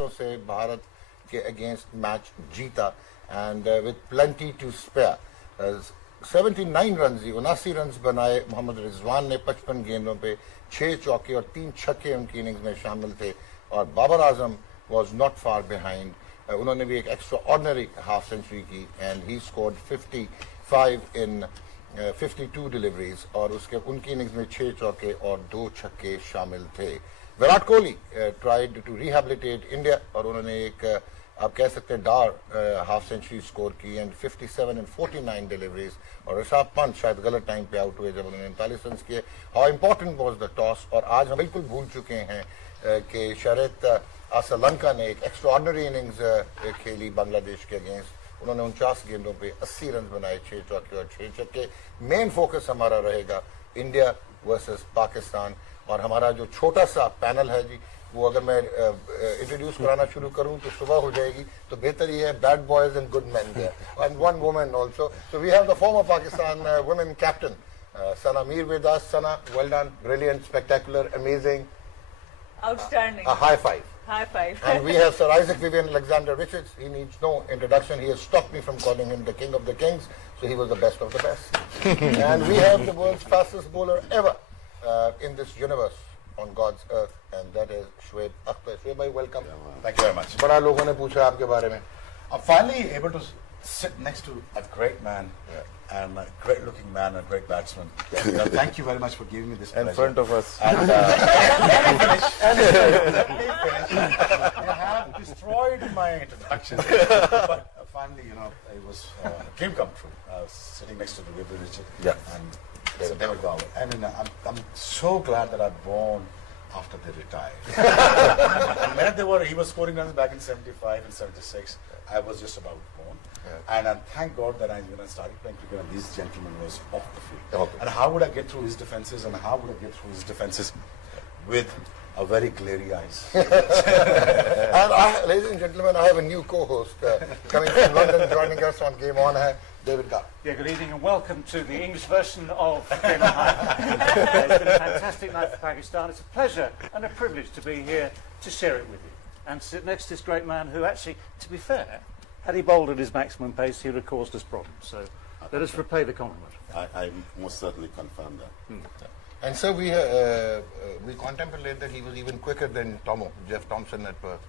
विकेटों से भारत के against match जीता and with plenty to spare 79 run 79 run बनाए। मोहम्मद रिजवान ने 55 गेंदों पे 6 चौके और 3 छक्के उनकी इनिंग्स में शामिल थे और Babar Azam was not far behind. उन्होंने भी एक एक्स्ट्रा ऑर्डिनरी हाफ सेंचुरी की and he scored 55 in 52 deliveries और उसके उनकी इनिंग्स में 6 चौके और 2 छक्के शामिल थे। Virat Kohli tried to rehabilitate India और उन्होंने एक आप कह सकते हैं हाफ सेंचुरी स्कोर की एंड 57 इन 49 डिलीवरीज और ऋषभ पंत शायद गलत टाइम पे आउट हुए जब उन्होंने 39 रन किए। How important was the toss और आज हम बिल्कुल भूल चुके हैं कि शरत श्रीलंका ने एक एक्स्ट्राऑर्डिनरी इनिंग्स खेली बांग्लादेश के अगेंस्ट। उन्होंने 49 गेंदों पे 80 रन बनाए, 6 चौके और 6 छक्के। मेन फोकस हमारा रहेगा इंडिया वर्सेस पाकिस्तान और हमारा जो छोटा सा पैनल है जी वो अगर मैं इंट्रोड्यूस कराना शुरू करूं तो सुबह हो जाएगी, तो बेहतर ये है bad boys and good man and one woman also. So we have the former Pakistan women captain Sana Mir with us. Sana, well done, brilliant, spectacular, amazing, outstanding. A high five. High five. And we have Sir Isaac Vivian Alexander Richards. He needs no introduction. He has stopped me from calling him the king of the kings. So he was the best of the best. And we have the world's fastest bowler ever in this universe on God's earth, and that is Shoaib Akhtar. Shoaib bhai, welcome. Thank you very much. बड़ा लोगों ने पूछा आपके बारे में. I'm finally able to sit next to a great man and a great looking man, a great batsman. You know, thank you very much for giving me this pleasure. In front of us. And let me finish. You have destroyed my introduction. But finally, you know, it was a dream come true. Sitting next to the Vivian Richard and David Garwood. And I'm so glad that I'm born after they retired. And he was scoring runs back in 75 and 76. I was just about born. And thank God that when I started playing cricket, and these gentlemen was off the field. And how would I get through his defenses? And how would I get through his defenses with a very glary eyes? And ladies and gentlemen, I have a new co-host coming from London, joining us on Game On, David Garwood. Yeah, good evening and welcome to the English version of Game On. It's been a fantastic night for Pakistan. It's a pleasure and a privilege to be here to share it with you. And to sit next to this great man who actually, to be fair, had he bowled at his maximum pace, he would have caused us problems. So let us repay the compliment. I most certainly confirm that. And so we contemplate that he was even quicker than Jeff Thompson at Perth.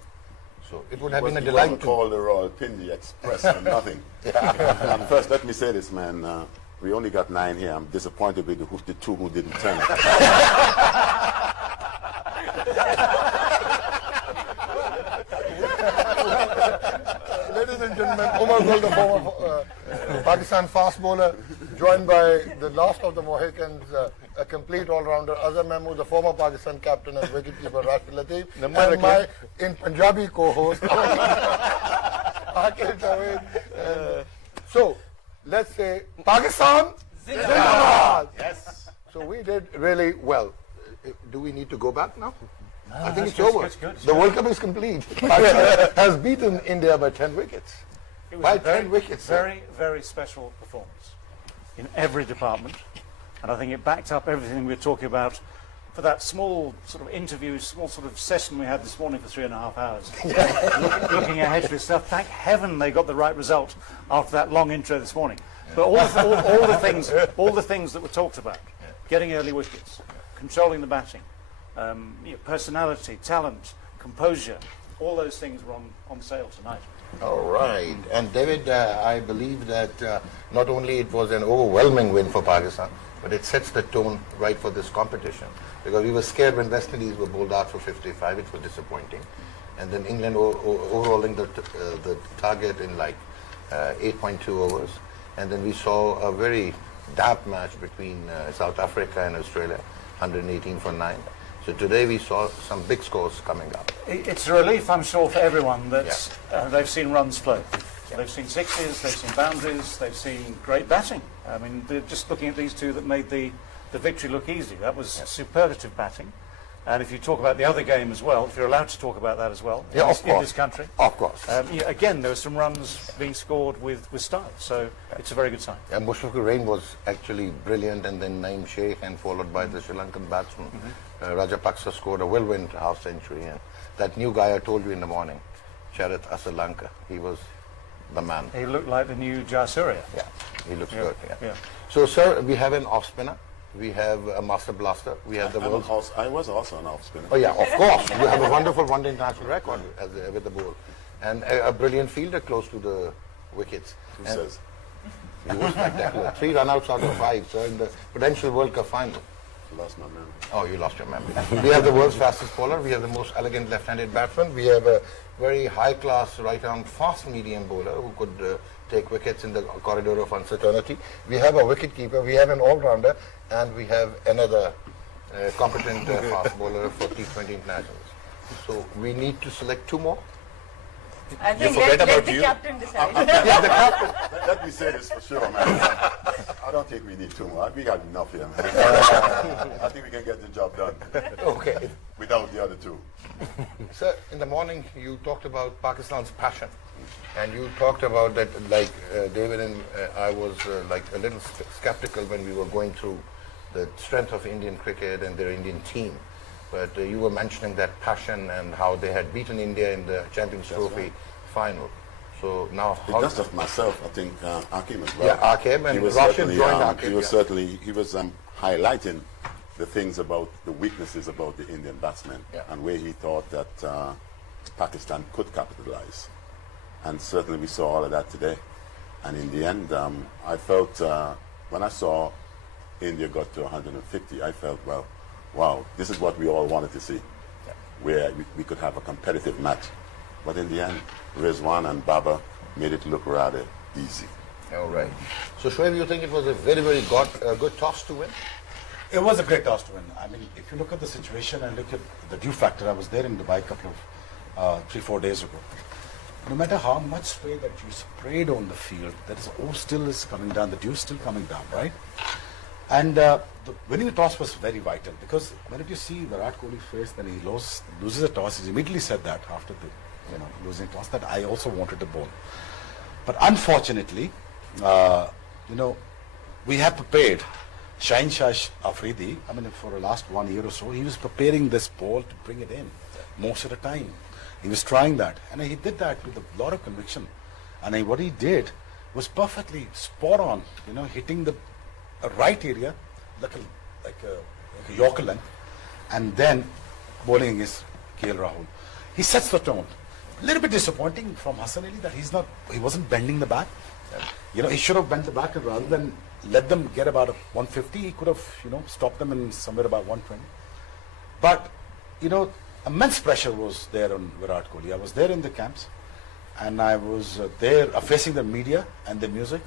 So it would have been a delight to call the Royal Pindi Express for nothing. And first, let me say this, man. We only got 9 here. I'm disappointed with the 2 who didn't turn up. Ladies and gentlemen, Umar Gul, the former Pakistan fast bowler, joined by the last of the Mohicans, a complete all-rounder, Azhar Mahmood, the former Pakistan captain and wicketkeeper Rashid Latif, and my in Punjabi co-host, Akil Javed. So, let's say, Pakistan, Zindabad! Yes. So we did really well. Do we need to go back now? No, I think it's good, over. it's good. The World Cup is complete. Pakistan has beaten India by 10 wickets. It was By a very, 10 wickets. very, very special performance in every department. And I think it backed up everything we were talking about for that small sort of interview, small sort of session we had this morning for 3.5 hours. looking ahead to this stuff. Thank heaven they got the right result after that long intro this morning. But all the things that were talked about, getting early wickets, controlling the batting, personality, talent, composure, all those things were on sale tonight. All right. And David, I believe that not only it was an overwhelming win for Pakistan, but it sets the tone right for this competition. Because we were scared when West Indies were bowled out for 55, it was disappointing. And then England overhauling the target in like 8.2 overs. And then we saw a very damp match between South Africa and Australia, 118 for 9. So today we saw some big scores coming up. It's a relief, I'm sure, for everyone that they've seen runs flow. They've seen sixes, they've seen boundaries, they've seen great batting. I mean, just looking at these two that made the victory look easy. That was superlative batting. And if you talk about the other game as well, if you're allowed to talk about that as well, Yeah, in, of this, in course. this country, Of course. yeah, again, there were some runs being scored with style. So it's a very good sign. And Mushfiqur Rahim was actually brilliant, and then Naeem Sheikh, and followed by the Sri Lankan batsman. Rajapaksa scored a whirlwind half century, and that new guy I told you in the morning, Charit Asalanka, he was the man. He looked like the new Jayasuriya. Yeah, he looks good. Yeah. Yeah. So, sir, we have an off spinner, we have a master blaster, we have the world's. I was also an off spinner. Oh yeah, of course. You have a wonderful one-day international record with the ball, and a brilliant fielder close to the wickets. Who And says? he was spectacular. 3 run-outs out of 5, sir, in the potential World Cup final. Lost my memory. Oh, you lost your memory. We have the world's fastest bowler. We have the most elegant left-handed batsman. We have a very high-class right-arm fast medium bowler who could take wickets in the corridor of uncertainty. We have a wicket-keeper. We have an all-rounder. And we have another competent fast bowler for T20 internationals. So we need to select 2 more. I think forget let about the you. captain decide. Yeah, the captain. Let me say this for sure, man. I don't think we need 2 more. We got enough here, man. I think we can get the job done Okay. without the other 2. Sir, in the morning you talked about Pakistan's passion, and you talked about that, like David and I was like a little skeptical when we were going through the strength of Indian cricket and their Indian team. But you were mentioning that passion and how they had beaten India in the Champions Trophy final. So now, Because of myself, I think Akim as well. Yeah, Akim, and He was Rashid certainly, joined Akim, He was yeah. certainly highlighting the things about the weaknesses about the Indian batsmen, Yeah. and where he thought that Pakistan could capitalize. And certainly we saw all of that today. And in the end, I felt when I saw India got to 150, I felt, well, wow, this is what we all wanted to see, where we could have a competitive match. But in the end, Rizwan and Baba made it look rather easy. All right. So Shoaib, you think it was a very, very good toss to win? It was a great toss to win. I mean, if you look at the situation and look at the dew factor, I was there in Dubai a couple of 3-4 days ago. No matter how much spray that you sprayed on the field, that is all still is coming down. The dew is still coming down, right? And the winning the toss was very vital, because when did you see Virat Kohli's face when he loses the toss? He immediately said that after the losing toss, that I also wanted the ball. But unfortunately, we have prepared Shaheen Shah Afridi. I mean, for the last 1 year or so, he was preparing this ball to bring it in most of the time. He was trying that, and he did that with a lot of conviction. And what he did was perfectly spot on, hitting the right area like a Yorker length, and then bowling against KL Rahul. He sets the tone. A little bit disappointing from Hassan Ali that he wasn't bending the bat. He should have bent the bat, and rather than let them get about 150, he could have stopped them in somewhere about 120. But immense pressure was there on Virat Kohli. I was there in the camps, and I was there facing the media and the music.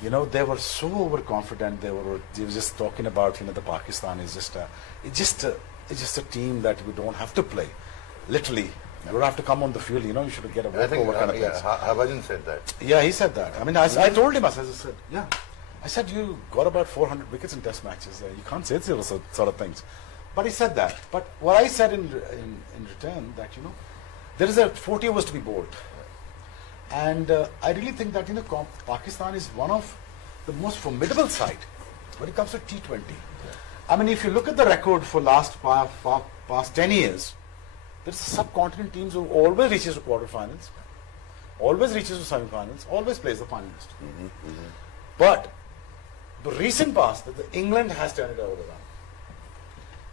They were so overconfident. They were just talking about the Pakistan is just a team that we don't have to play. Literally, you don't have to come on the field. You should get a walkover kind of things. Harbhajan said that. Yeah, he said that. I mean, I told him, I said, yeah. I said, you got about 400 wickets in test matches. You can't say those sort of things. But he said that. But what I said in return, that, there is a 40 overs to be bowled. And I really think that, Pakistan is one of the most formidable side when it comes to T20. I mean, if you look at the record for past 10 years, there's subcontinent teams who always reaches to quarterfinals, always reaches to semi-finals, always plays the finalist. But the recent past, that England has turned it around.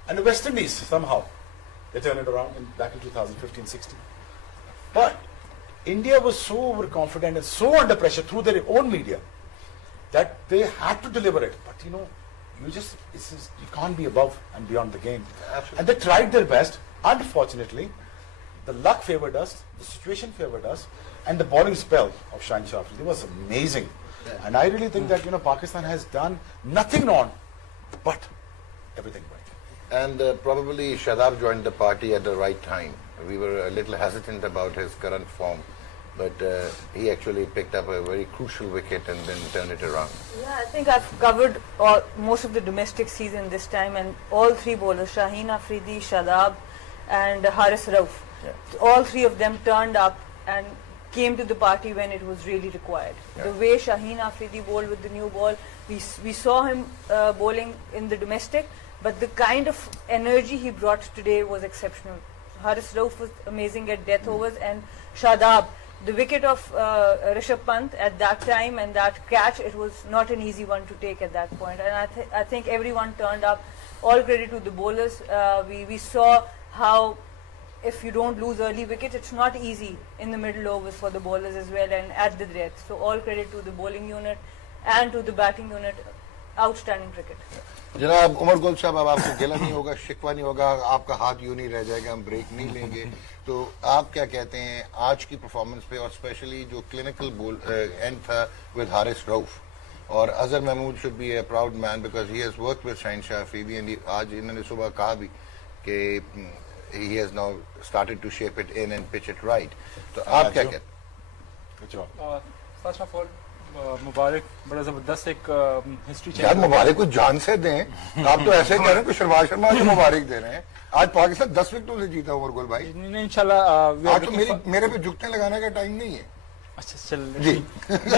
And the West Indies, somehow, they turned it around back in 2015-16. But India was so overconfident and so under pressure through their own media that they had to deliver it. But you can't be above and beyond the game. Absolutely. And they tried their best. Unfortunately, the luck favored us, the situation favored us, and the bowling spell of Shaheen Shah Afridi was amazing. Yeah. And I really think that Pakistan has done nothing wrong, but everything right. And probably Shadab joined the party at the right time. We were a little hesitant about his current form, but he actually picked up a very crucial wicket and then turned it around. Yeah, I think I've covered most of the domestic season this time, and all three bowlers, Shaheen Afridi, Shadab and Haris Rauf, all three of them turned up and came to the party when it was really required. The way Shaheen Afridi bowled with the new ball, we saw him bowling in the domestic, but the kind of energy he brought today was exceptional. Haris Rauf was amazing at death overs, and Shadab, the wicket of Rishabh Pant at that time and that catch, it was not an easy one to take at that point. And I think everyone turned up. All credit to the bowlers. We saw how if you don't lose early wickets, it's not easy in the middle overs for the bowlers as well and at the death. So all credit to the bowling unit and to the batting unit. Outstanding cricket. जनाब उमर गुल साहब, अब आपको गिला नहीं होगा, शिकवा नहीं होगा, आपका हाथ यूं नहीं रह जाएगा, हम ब्रेक नहीं लेंगे, तो आप क्या कहते हैं आज की परफॉर्मेंस पे, और स्पेशली जो क्लिनिकल एंड था विद हारिस रऊफ, और Azhar Mahmood should be a proud man because he has worked with Shaheen Shah Afridi, and आज इन्होंने सुबह कहा भी कि he has now started to shape it in and pitch it right, तो आप क्या कहते हैं? फर्स्ट ऑफ ऑल मुबारक, बड़ा जबरदस्त एक हिस्ट्री चेंज। यार मुबारक को जान से दें, आप तो ऐसे कह रहे हैं कि शर्मा को मुबारक दे रहे हैं। आज पाकिस्तान 10 विकेटों से जीता उमर गुल भाई। इंशाल्लाह आज तो मेरे पे झुकने लगाने का टाइम नहीं है। अच्छा चल जी,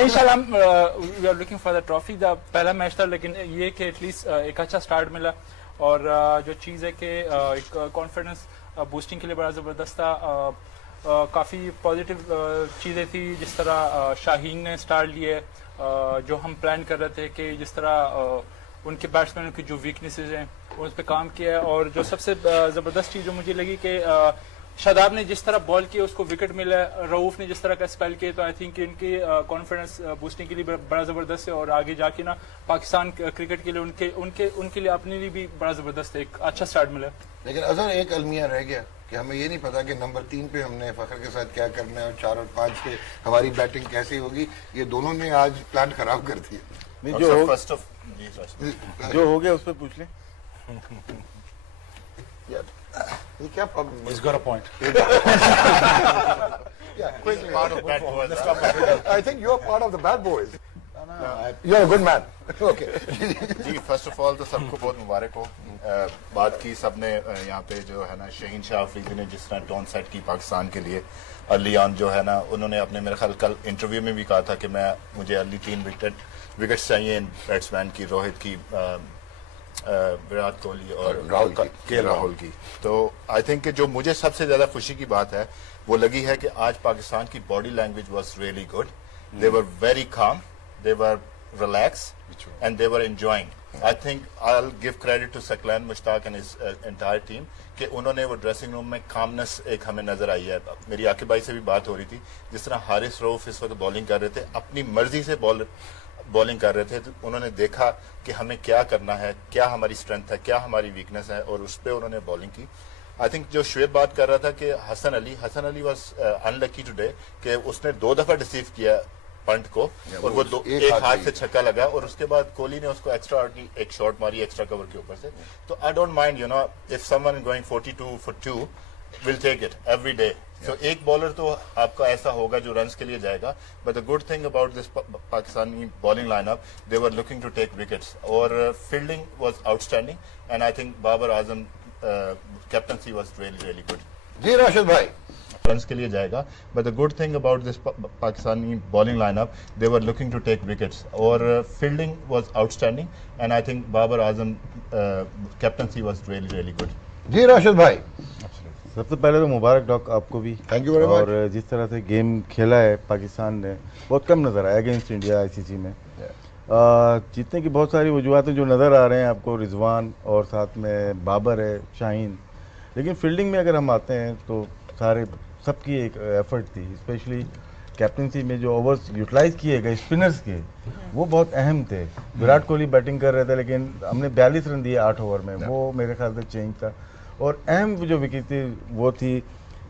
इंशाल्लाह we are looking for the trophy. The पहला मैच था, लेकिन ये कि एटलीस्ट एक अच्छा स्टार्ट मिला, और जो चीज़ है कि एक कॉन्फिडेंस बूस्टिंग के लिए बड़ा ज़बरदस्त था। काफ़ी पॉजिटिव चीज़ें थी, जिस तरह शाहीन ने स्टार्ट लिए, जो हम प्लान कर रहे थे कि जिस तरह उनके बैट्समैनों की जो वीकनेसेस हैं उस पर काम किया है। और जो सबसे ज़बरदस्त चीज़ जो मुझे लगी कि शादाब ने जिस तरह बॉल किया उसको विकेट मिला, रऊफ ने जिस तरह का स्पेल किया, तो आई थिंक इनकी कॉन्फिडेंस बूस्टिंग के लिए बड़ा ज़बरदस्त है, और आगे जाके ना पाकिस्तान क्रिकेट के लिए उनके लिए अपने लिए भी बड़ा ज़बरदस्त है, एक अच्छा स्टार्ट मिला। लेकिन अजहर एक अलमिया रह गया कि हमें ये नहीं पता कि नंबर 3 पे हमने फखर के साथ क्या करना है, और 4 और 5 पे हमारी बैटिंग कैसी होगी। ये दोनों ने आज प्लान खराब कर दिया। नहीं, जो हो गया उस पर पूछ लें। ये क्या problem? He's got a point. I think you are part of the bad boys. You are a good man. Okay. जी, फर्स्ट ऑफ ऑल तो सबको बहुत मुबारक हो। बात की सबने यहाँ पे जो है ना शहीन शाह अफरीदी ने जिस तरह टोन सेट की पाकिस्तान के लिए अर्ली ऑन, जो है ना उन्होंने अपने मेरे ख्याल कल इंटरव्यू में भी कहा था कि मुझे अर्ली 3 विकेट्स चाहिए बैट्समैन की, रोहित की, विराट कोहली और राहुल की। तो आई थिंक कि जो मुझे सबसे ज्यादा खुशी की बात है वो लगी है कि आज पाकिस्तान की body language was really good. They were very calm, they were relax and they were enjoying. I think I will give credit to Saqlain Mushtaq and his entire team कि उन्होंने वो ड्रेसिंग रूम में कामनेस एक हमें नजर आई है। मेरी आकिब भाई से भी बात हो रही थी, जिस तरह हारिस रऊफ इस वक्त बॉलिंग कर रहे थे, अपनी मर्जी से बॉलिंग कर रहे थे, तो उन्होंने देखा कि हमें क्या करना है, क्या हमारी स्ट्रेंथ है, क्या हमारी वीकनेस है, और उस पर उन्होंने बॉलिंग की। आई थिंक जो शुएब बात कर रहा था कि Hasan Ali was unlucky today कि उसने 2 दफा रिसीव किया पंट को, और वो एक हाथ से छक्का लगा, और उसके बाद कोहली ने उसको एक्स्ट्रा एक शॉट मारी एक्स्ट्रा कवर के ऊपर से। तो I don't mind, you know, if someone going 42 for 2 will take it every day. तो एक बॉलर तो आपका ऐसा होगा जो रन्स के लिए जाएगा, but the good thing about this Pakistani bowling lineup, they were looking to take wickets, और fielding was outstanding, and I think Babar Azam captaincy was really good. जी राशिद भाई, रन्स के लिए जाएगा, but the good thing about this Pakistani bowling lineup, they were looking to take wickets, और fielding was outstanding, and I think Babar Azam captaincy was really good. जी राशिद भाई, सबसे पहले तो मुबारक डॉक आपको भी, थैंक यू वेरी मच। और जिस तरह से गेम खेला है पाकिस्तान ने, बहुत कम नज़र आया अगेंस्ट इंडिया आईसीसी में। जीतने की बहुत सारी वजूहतें जो नज़र आ रहे हैं आपको, रिजवान और साथ में बाबर है, शाहीन, लेकिन फील्डिंग में अगर हम आते हैं तो सबकी एक एफर्ट थी, स्पेशली कैप्टनसी में जो ओवर्स यूटिलाइज किए गए स्पिनर्स के, वो बहुत अहम थे। विराट कोहली बैटिंग कर रहे थे, लेकिन हमने 42 रन दिए 8 ओवर में, वो मेरे ख्याल से चेंज था। और अहम जो विकेट थी वो थी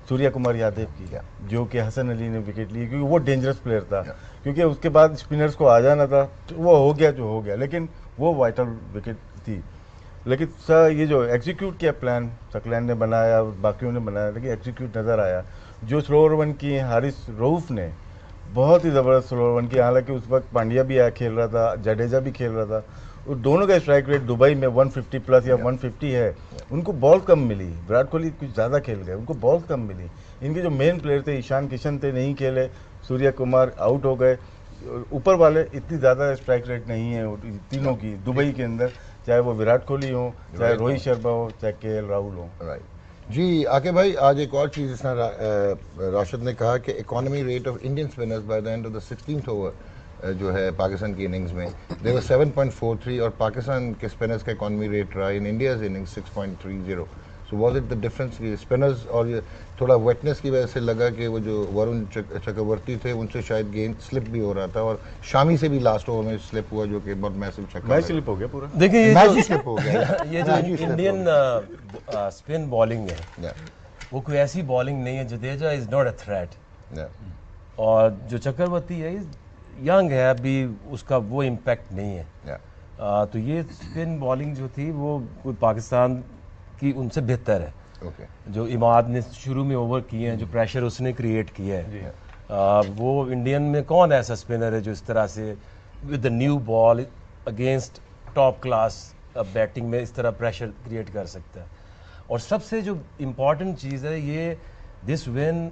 सूर्या कुमार यादव की, जो कि हसन अली ने विकेट ली, क्योंकि वो डेंजरस प्लेयर था, क्योंकि उसके बाद स्पिनर्स को आ जाना था, तो वो हो गया जो हो गया, लेकिन वो वाइटल विकेट थी। लेकिन सर ये जो एग्जीक्यूट किया प्लान सकलैन ने बनाया, बाकियों ने बनाया, लेकिन एग्जीक्यूट नज़र आया जो स्लो ओवर वन की हारिस रऊफ ने बहुत ही ज़बरदस्त स्लो ओवर वन की, हालांकि उस वक्त पांड्या भी आया खेल रहा था, जडेजा भी खेल रहा था, और दोनों का स्ट्राइक रेट दुबई में 150 प्लस या 150 है। उनको बॉल कम मिली, विराट कोहली कुछ ज़्यादा खेल गए, उनको बॉल कम मिली। इनके जो मेन प्लेयर थे, ईशान किशन थे, नहीं खेले, सूर्य कुमार आउट हो गए, ऊपर वाले इतनी ज़्यादा स्ट्राइक रेट नहीं है तीनों की दुबई के अंदर, चाहे वो विराट कोहली हो, चाहे रोहित शर्मा हो, चाहे केएल राहुल हो। राइट जी। आके भाई आज एक और चीज़ इसने राशिद ने कहा कि economy rate of Indian spinners by the end of the 16th over जो है पाकिस्तान की इनिंग्स में दे वर 7.43 और पाकिस्तान के स्पिनर्स का इकोनॉमी रेट रहा in India's innings 6.30। So was it the difference कि स्पिनर्स और ये थोड़ा वेटनेस की वजह से लगा कि वो जो वरुण चक्रवर्ती थे उनसे शायद गेंद स्लिप भी हो रहा था, और शामी से भी लास्ट ओवर में स्लिप हुआ जो कि बहुत मैसिव छक्का मैच स्लिप हो गया पूरा। देखिए ये मैच जो स्लिप हो गया। ये जो इंडियन स्पिन बॉलिंग है वो कोई ऐसी बॉलिंग नहीं है। Jadeja is not a threat, और जो चक्रवर्ती है यंग है अभी, उसका वो इम्पैक्ट नहीं है। तो ये स्पिन बॉलिंग जो थी वो कोई पाकिस्तान की उनसे बेहतर है। जो इमाद ने शुरू में ओवर किए हैं, जो प्रेशर उसने क्रिएट किया है, वो इंडियन में कौन ऐसा स्पिनर है जो इस तरह से with the new ball against top class batting में इस तरह प्रेशर क्रिएट कर सकता है। और सबसे जो इम्पॉर्टेंट चीज़ है ये, this win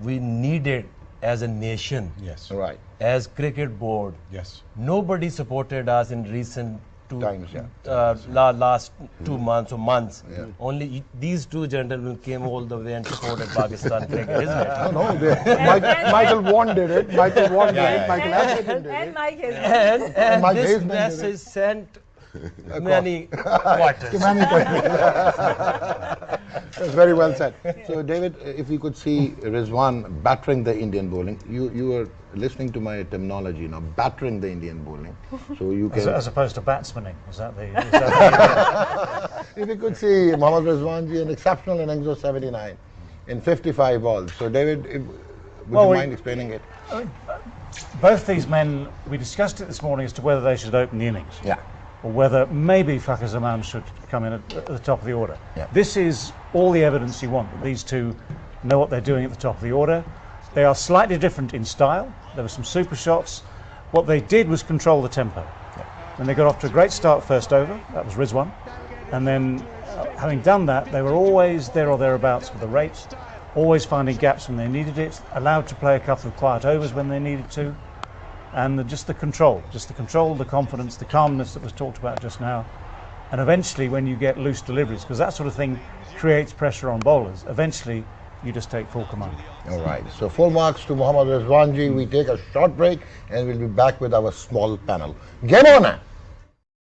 we needed as a nation, Yes, right. as cricket board. Yes. Nobody supported us in recent Times, last 2 months or months. Only these two gentlemen came all the way and supported Pakistan cricket, isn't it? No, Michael Vaughan did it. Michael Vaughan did it. Michael Atherton did it. And Mike has And Mike this Baseman did message sent many quarters. That's very well said. So, David, if you could see Rizwan battering the Indian bowling, you are listening to my terminology now, battering the Indian bowling. So you can, As opposed to batsmaning, is that the if you could see Mohammad Rizwan ji, an exceptional innings of 79 in 55 balls. So, David, would you mind explaining it? both these men, we discussed it this morning as to whether they should open the innings. Yeah. Or whether maybe Fakhar Zaman should come in at the top of the order. Yeah. This is all the evidence you want, that these two know what they're doing at the top of the order. They are slightly different in style. There were some super shots. What they did was control the tempo. When they got off to a great start first over, that was Rizwan. And then having done that, they were always there or thereabouts with the rates, always finding gaps when they needed it, allowed to play a couple of quiet overs when they needed to. And just the control, the confidence, the calmness that was talked about just now. And eventually when you get loose deliveries, because that sort of thing creates pressure on bowlers, eventually you just take full command. All right. So, full marks to Mohammad Rizwan ji. We take a short break and we'll be back with our small panel. Game on!